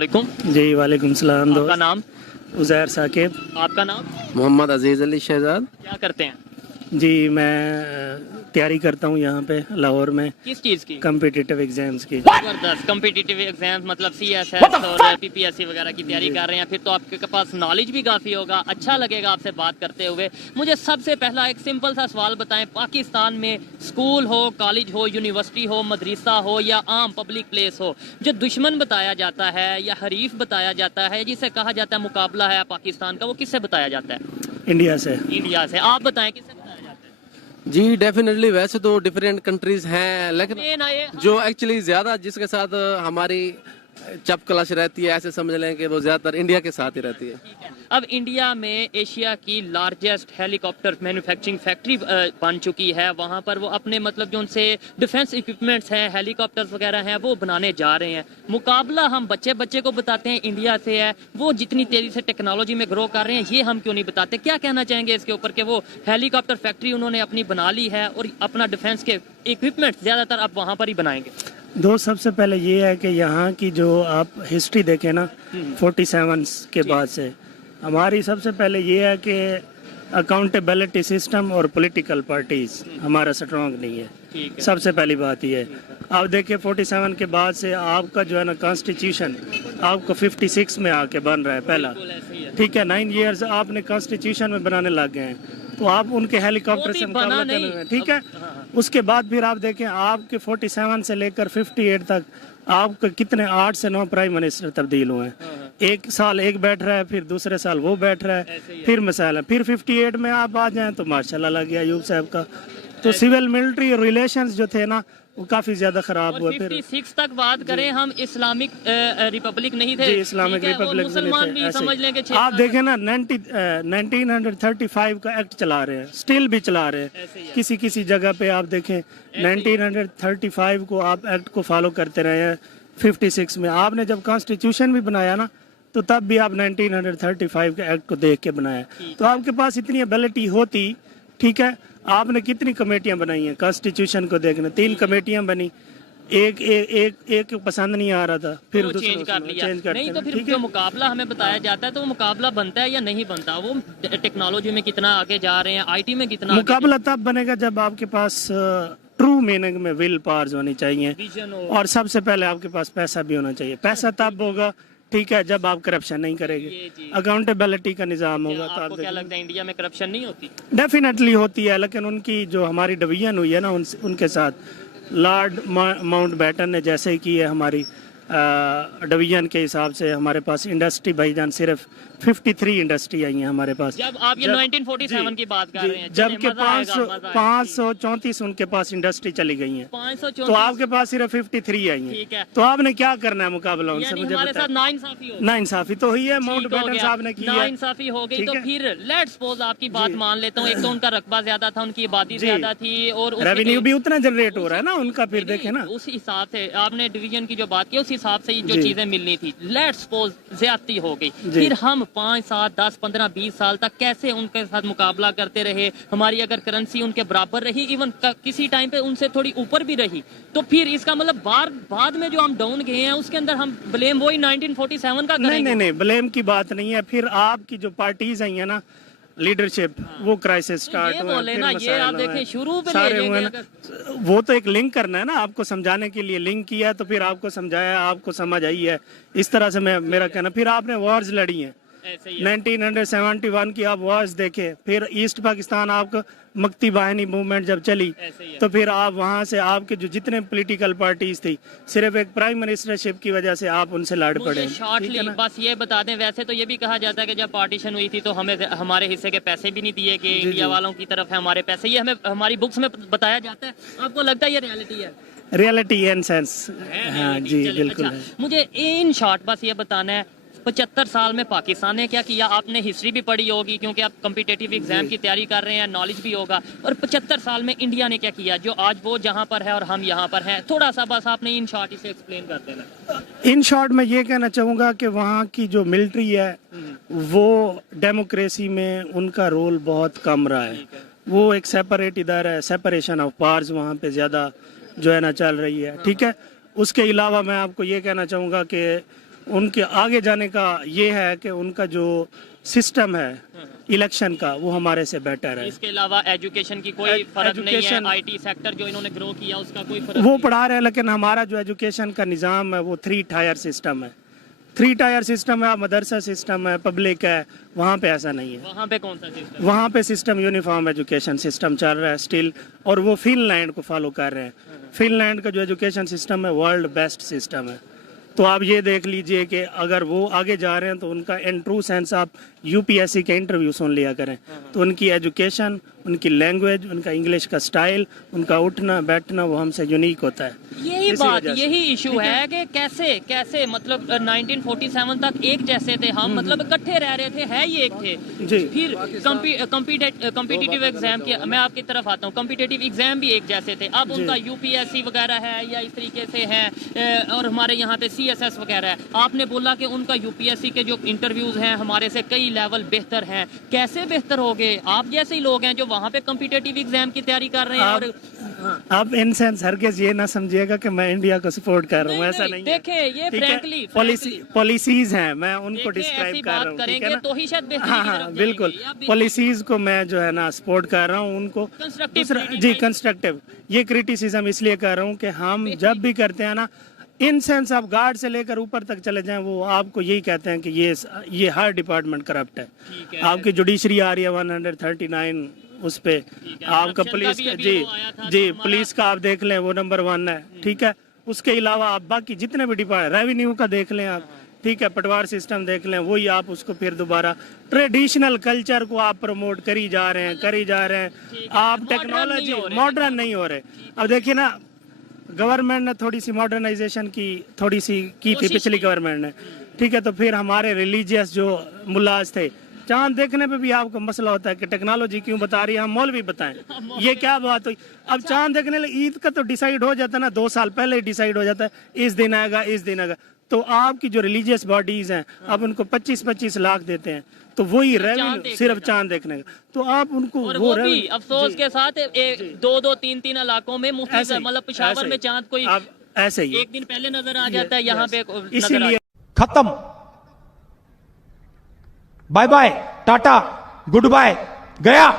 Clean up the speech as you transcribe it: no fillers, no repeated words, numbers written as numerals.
वालेकुम जी वालेकुम सलाम। आपका नाम? उज़ैर साकिब। आपका नाम? मोहम्मद अजीज़ अली शहजाद। क्या करते हैं? जी मैं तैयारी करता हूँ यहाँ पे लाहौर में किस चीज़ की? कम्पिटिटिव एग्ज़ाम्स की। जबरदस्त। कम्पिटिटिव एग्जाम मतलब CSS और PPSC वगैरह की तैयारी कर रहे हैं, फिर तो आपके पास नॉलेज भी काफ़ी होगा। अच्छा लगेगा आपसे बात करते हुए। मुझे सबसे पहला एक सिंपल सा सवाल बताएं, पाकिस्तान में स्कूल हो, कॉलेज हो, यूनिवर्सिटी हो, मदरसा हो या आम पब्लिक प्लेस हो, जो दुश्मन बताया जाता है या हरीफ बताया जाता है, जिसे कहा जाता है मुकाबला है पाकिस्तान का, वो किससे बताया जाता है? इंडिया से। इंडिया से। आप बताएं किससे बताया जाता है? जी डेफिनेटली, वैसे तो डिफरेंट कंट्रीज हैं, लेकिन जो एक्चुअली ज़्यादा जिसके साथ हमारी चप क्लश रहती है, ऐसे समझ लें कि वो ज़्यादातर इंडिया के साथ ही रहती है। अब इंडिया में एशिया की लार्जेस्ट हेलीकॉप्टर मैन्युफैक्चरिंग फैक्ट्री बन चुकी है। वहाँ पर वो अपने मतलब जो उनसे डिफेंस इक्विपमेंट्स हैं, हेलीकॉप्टर्स वगैरह हैं, वो बनाने जा रहे हैं। मुकाबला हम बच्चे बच्चे को बताते हैं इंडिया से है, वो जितनी तेज़ी से टेक्नोलॉजी में ग्रो कर रहे हैं, ये हम क्यों नहीं बताते? क्या कहना चाहेंगे इसके ऊपर कि वो हेलीकॉप्टर फैक्ट्री उन्होंने अपनी बना ली है और अपना डिफेंस के इक्विपमेंट्स ज़्यादातर अब वहाँ पर ही बनाएंगे? दोस्त सबसे पहले ये है कि यहाँ की जो आप हिस्ट्री देखें ना 47 के बाद से, हमारी सबसे पहले ये है कि अकाउंटेबिलिटी सिस्टम और पॉलिटिकल पार्टीज हमारा स्ट्रॉन्ग नहीं है। सबसे पहली बात ये है। आप देखिए 47 के बाद से आपका जो है ना कॉन्स्टिट्यूशन आपको 56 में आके बन रहा है पहला, ठीक है। 9 इयर्स आपने कॉन्स्टिट्यूशन में बनाने लग गए हैं, तो आप उनके हेलीकॉप्टर से मुकाबला कर रहे हैं, ठीक है। उसके बाद फिर आप देखें आपके 47 से लेकर 58 तक आपके कितने 8 से 9 प्राइम मिनिस्टर तब्दील हुए हैं। एक साल एक बैठ रहा है, फिर दूसरे साल वो बैठ रहा है, फिर मिसाल है। फिर 58 में आप आ जाएं तो माशाल्लाह लग गया अयूब साहब का। तो सिविल मिलिट्री रिलेशंस जो थे ना वो काफी ज्यादा खराब हुए। फिर 56 तक बात करें हम, इस्लामिक रिपब्लिक नहीं थे, जी इस्लामिक रिपब्लिक मुसलमान भी समझ लें कि आप देखें ना 1935 का एक्ट चला रहे हैं, स्टिल भी चला रहे हैं। किसी किसी जगह पे आप देखें 1935 को आप एक्ट को फॉलो करते रहे हैं। 56 में आपने जब कॉन्स्टिट्यूशन भी बनाया ना, तो तब भी आप 1935 के एक्ट को देख के बनाया। तो आपके पास इतनी एबिलिटी होती, ठीक है। आपने कितनी कमेटियां बनाई हैं कॉन्स्टिट्यूशन को देखने? 3 कमेटियां बनी, एक पसंद नहीं आ रहा था, फिर तो चेंज कर लिया। नहीं तो फिर जो मुकाबला हमें बताया जाता है, तो वो मुकाबला बनता है या नहीं बनता? वो टेक्नोलॉजी में कितना आगे जा रहे हैं, IT में कितना मुकाबला तब बनेगा जब आपके पास ट्रू मीनिंग में विल पावर्स होनी चाहिए, और सबसे पहले आपके पास पैसा भी होना चाहिए। पैसा तब होगा, ठीक है, जब आप करप्शन नहीं करेंगे, अकाउंटेबिलिटी का निजाम होगा। तो आपको क्या लगता है इंडिया में करप्शन नहीं होती? डेफिनेटली होती है, लेकिन उनकी जो हमारी डिवीजन हुई है ना उनके साथ लॉर्ड माउंटबेटन ने जैसे की है हमारी डिवीजन के हिसाब से हमारे पास इंडस्ट्री भाईजान सिर्फ 53 इंडस्ट्री आई है हमारे पास। जब आप ये 1947 की बात कर रहे हैं, जबकि 534 उनके पास इंडस्ट्री चली गई है, तो आपके पास सिर्फ 53 आई है। तो आपने क्या करना है मुकाबला उनसे? मुझे हमारे साथ नाइंसाफी तो हुई है, माउंटबेटन साहब ने की है। नाइंसाफी हो गई तो फिर लेट्स सपोज आपकी बात मान लेता हूँ, एक तो उनका रकबा ज्यादा था, उनकी आबादी ज्यादा थी, और रेवेन्यू भी उतना जनरेट हो रहा है ना उनका। फिर देखे ना उस हिसाब से आपने डिवीजन की जो बात की, उस हिसाब से जो चीजें मिलनी थी, लेट्स सपोज ज्यादती हो गई, फिर हम 5, 7, 10, 15, 20 साल तक कैसे उनके साथ मुकाबला करते रहे? हमारी अगर करेंसी उनके बराबर रही, इवन किसी टाइम पे उनसे थोड़ी ऊपर भी रही, तो फिर इसका मतलब बाद में जो हम डाउन गए हैं उसके अंदर हम ब्लेम वही 1947 का करेंगे? नहीं, ब्लेम की बात नहीं है। फिर आपकी जो पार्टीज आई है ना, लीडरशिप, वो क्राइसिस स्टार्ट हुआ, ये आप देखें शुरू पे सारे हुए ना। वो तो एक लिंक करना है ना, आपको समझाने के लिए लिंक किया, तो फिर आपको समझाया, आपको समझ आई है। इस तरह से मेरा कहना। फिर आपने वॉर्स लड़ी है, 1971 की आप वॉर्स देखे, फिर ईस्ट पाकिस्तान आपको मक्ती बाहिनी मूवमेंट जब चली, तो फिर आप वहां से आपके जो जितने पॉलिटिकल पार्टीज थी, सिर्फ एक प्राइम मिनिस्टरशिप की वजह से आप उनसे लड़ पड़े। शॉर्टली बस ये बता दें, वैसे तो ये भी कहा जाता है कि जब पार्टीशन हुई थी तो हमें हमारे हिस्से के पैसे भी नहीं दिए कि इंडिया वालों की तरफ है हमारे पैसे, ये हमें हमारी बुक्स में बताया जाता है। आपको लगता है ये रियलिटी है? रियलिटी इन सेंस, हाँ जी बिल्कुल। अच्छा, मुझे इन शॉर्ट बस ये बताना है, 75 साल में पाकिस्तान ने क्या किया? आपने हिस्ट्री भी पढ़ी होगी क्योंकि आप कम्पिटिटिव एग्जाम की तैयारी कर रहे हैं, नॉलेज भी होगा। और 75 साल में इंडिया ने क्या किया जो आज वो जहां पर है और हम यहां पर हैं? थोड़ा सा बस आपने इन शॉर्ट इसे एक्सप्लेन कर देना। इन शॉर्ट में ये कहना चाहूँगा कि वहाँ की जो मिलिट्री है वो डेमोक्रेसी में उनका रोल बहुत कम रहा है। वो एक सेपरेट इदारा है, सेपरेशन ऑफ पावर्स वहाँ पे ज़्यादा जो है ना चल रही है, ठीक है। उसके अलावा मैं आपको ये कहना चाहूँगा कि ان کے آگے جانے کا یہ ہے کہ ان کا جو سسٹم ہے الیکشن کا وہ ہمارے سے بیٹر ہے. اس کے علاوہ ایجوکیشن کی کوئی فرق نہیں ہے, آئی ٹی سیکٹر جو انہوں نے گرو کیا اس کا کوئی فرق وہ نہیں پڑھا رہے ہیں, لیکن ہمارا جو ایجوکیشن کا نظام ہے وہ 3 ٹائر سسٹم ہے. 3 ٹائر سسٹم ہے, مدرسہ سسٹم ہے, پبلک ہے. وہاں پہ ایسا نہیں ہے. وہاں پہ کون سا سسٹم؟ وہاں پہ سسٹم یونیفارم ایجوکیشن سسٹم چل رہا ہے اسٹل, اور وہ فن لینڈ کو فالو کر رہے ہیں. فن لینڈ کا جو ایجوکیشن سسٹم ہے ورلڈ بیسٹ سسٹم ہے. تو آپ یہ دیکھ لیجئے کہ اگر وہ آگے جا رہے ہیں تو ان کا ان ٹرو سینس آپ یو پی ایس سی کے انٹرویو سن لیا کریں, تو ان کی ایجوکیشن, ان کی لینگویج, ان کا انگلش کا سٹائل, ان کا اٹھنا بیٹھنا وہ ہم سے یونیک ہوتا ہے. یہی بات, یہی ایشو ہے کہ کیسے مطلب 1947 تک ایک جیسے تھے ہم, مطلب اکٹھے رہ رہے تھے, ہے یہ ایک تھے. پھر کمپیٹیٹیو ایگزام کی میں آپ کی طرف آتا ہوں, کمپیٹیٹیو ایگزام بھی ایک جیسے تھے. اب ان کا یو پی ایس سی وغیرہ ہے یا اس طریقے سے ہے, اور ہمارے یہاں پہ سی ایس ایس وغیرہ ہے. آپ نے بولا کہ ان کا یو پی ایس سی کے جو انٹرویوز ہیں ہمارے سے کئی لیول بہتر ہیں. کیسے بہتر ہو گئے؟ آپ جیسے ہی لوگ ہیں جو وہاں پہ کمپیٹیٹیو ایگزام کی تیاری کر رہے ہیں. اور آپ ان سینس ہرگز یہ نہ سمجھیے گا کہ میں انڈیا کو سپورٹ کر رہا ہوں, ایسا نہیں ہے. دیکھیں یہ فرینکلی پالیسیز ہیں, میں ان کو ڈسکرائب کر رہا ہوں, کریں گے تو ہی شاید بہتری کی طرف بالکل پالیسیز کو میں جو ہے نا سپورٹ کر رہا ہوں. ان کو جی کنسٹرکٹیو, یہ کرٹیسزم اس لیے کر رہا ہوں کہ ہم جب بھی کرتے ہیں نا, ان سینس آپ گارڈ سے لے کر اوپر تک چلے جائیں, وہ آپ کو یہی کہتے ہیں کہ یہ ہر ڈپارٹمنٹ کرپٹ ہے. آپ کی جوڈیشری آ رہی ہے 139, اس پہ آپ کا پولیس, جی پولیس کا آپ دیکھ لیں وہ نمبر 1 ہے, ٹھیک ہے. اس کے علاوہ آپ باقی جتنے بھی ڈپارٹمنٹ, ریونیو کا دیکھ لیں آپ, ٹھیک ہے, پٹوار سسٹم دیکھ لیں, وہی آپ اس کو پھر دوبارہ ٹریڈیشنل کلچر کو آپ پروموٹ کری جا رہے ہیں. آپ ٹیکنالوجی ماڈرن نہیں ہو رہے. اب دیکھیے نا, گورنمنٹ نے تھوڑی سی ماڈرنائزیشن کی تھی پچھلی گورنمنٹ نے, ٹھیک ہے. تو پھر ہمارے ریلیجیس جو ملاز تھے, چاند دیکھنے پہ بھی آپ کو مسئلہ ہوتا ہے کہ ٹیکنالوجی کیوں بتا رہی ہے, ہم مولوی بتائیں یہ کیا بات ہوئی. اب چاند دیکھنے عید کا تو ڈیسائیڈ ہو جاتا ہے نا, 2 سال پہلے ہی ڈیسائیڈ ہو جاتا ہے, اس دن آئے گا. تو آپ کی جو ریلیجیس باڈیز ہیں, آپ ان کو 25-25 لاکھ دیتے ہیں, تو وہی ریونیو صرف چاند دیکھنے کا. تو آپ ان کو وہ بھی افسوس کے ساتھ 2-3 علاقوں میں مفت, مطلب پشاور میں چاند کوئی ایسے ہی ایک دن پہلے نظر آ جاتا ہے, یہاں پہ اسی لیے ختم. Bye bye, tata, goodbye, گیا.